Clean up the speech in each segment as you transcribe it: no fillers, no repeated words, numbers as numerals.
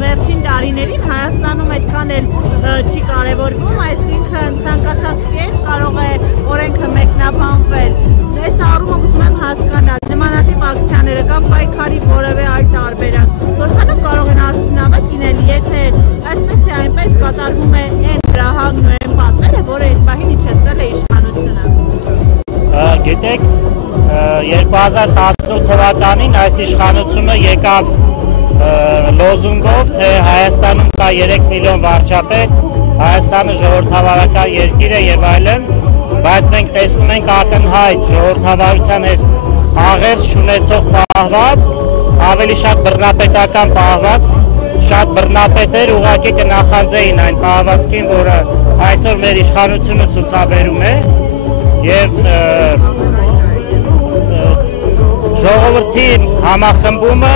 վերջին տարիներին Հայաստանում այդքան էլ չի կարևորվում, այսինքն ցանկացած կերպ կարող է օրենքը մեկնաբանվել։ Այս առումով ուզում եմ հասկանալ, նմանատիպ ակցիաները կամ պայքարի որևէ այլ տարբերակ, որքանով կարող են արդյունավետ լինել, եթե այսպես թե այնպես կատարվում է այն դրահագն ու այն պատվերը, որը այս պահին իջեցրել է իշխանությունը։ Գիտեք, 2018 թվականին այս իշխանությունը եկավ լոզունգով, թե Հայաստանում կա 3 միլիոն վարչապետ, Հայաստանը ժողովրդավարական երկիր է եւ այլն, բայց մենք տեսնում ենք ակնհայտ ժողովրդավարության հետ աղերս չունեցող պահվածք, ավելի շատ բռնապետական պահվածք, շատ բռնապետեր ուղղակի կնախանձեին այն պահվածքին, որը այսօր մեր իշխանությունը ցուցաբերում է եւ ժողովրդի համախմբումը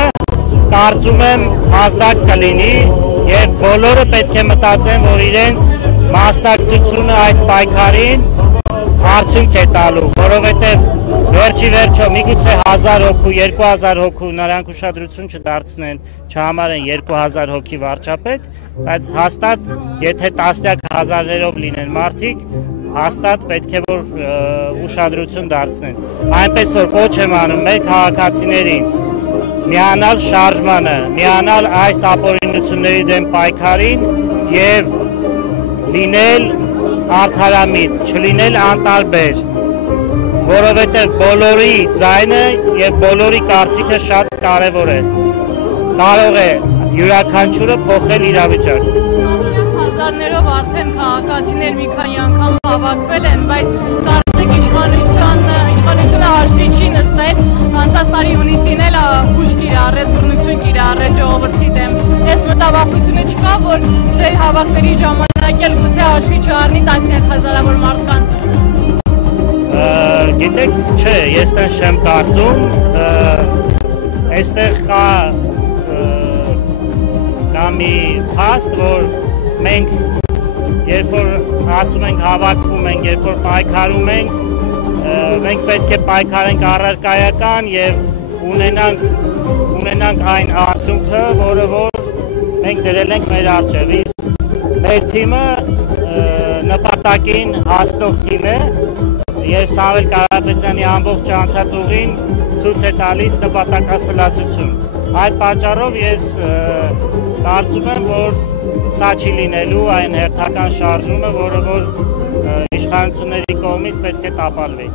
կարծում եմ ազդակ կլինի եւ բոլորը պետք է մտածեն, որ իրենց մասնակցությունը այս պայքարին արդյունք է տալու, որովհետեւ վերջի վերջո միգուցե 1000 հոգու, 2000 հոգու նրանք ուշադրություն չդարձնեն, չհամարեն 2000 հոգի վարչապետ, բայց հաստատ եթե տասնյակ հազարներով լինեն մարդիկ, հաստատ պետք է որ ուշադրություն դարձնեն։ Այնպես որ կոչ եմ անում մեր քաղաքացիներին միանալ շարժմանը, միանալ այս ապօրինությունների դեմ պայքարին եւ լինել արդարամիտ, չլինել անտարբեր, որովհետեւ բոլորի ձայնը եւ բոլորի կարծիքը շատ կարեւոր է։ Կարող է յուրաքանչյուրը փոխել իրավիճակը։ Հազարներով արդեն քաղաքացիներ մի քանի անգամ հավաքվել են, բայց կարծեք իշխանությունը հաշվի չի նստել, անցած տարի հունիսին էլ ուժ կիրառեց, բռնություն կիրառեց ժողովրդի դեմ։ Այս մտավախությունը չկա, որ ձեր հավաքների ժամանակ էլ գուցե հաշվի չառնի տասնյակ հազարավոր մարդկանց։ Գիտեք, չէ, ես տեն չեմ կարծում, այստեղ կա մի փաստ, որ մենք երբ որ ասում ենք հավաքվում ենք, երբ որ պայքարում ենք, մենք պետք է պայքարենք առարկայական եւ ունենանք այն արդյունքը, որը որ մենք դրել ենք մեր առջև։ Մեր թիմը նպատակին հասնող թիմ է եւ Սամվել Կարապետյանի ամբողջ անցած ուղին ցույց է տալիս նպատակասլացություն։ Այդ պատճառով ես կարծում եմ, որ սա չի լինելու այն հերթական շարժումը, որը որ իշխանությունների կողմից պետք է տապալվի։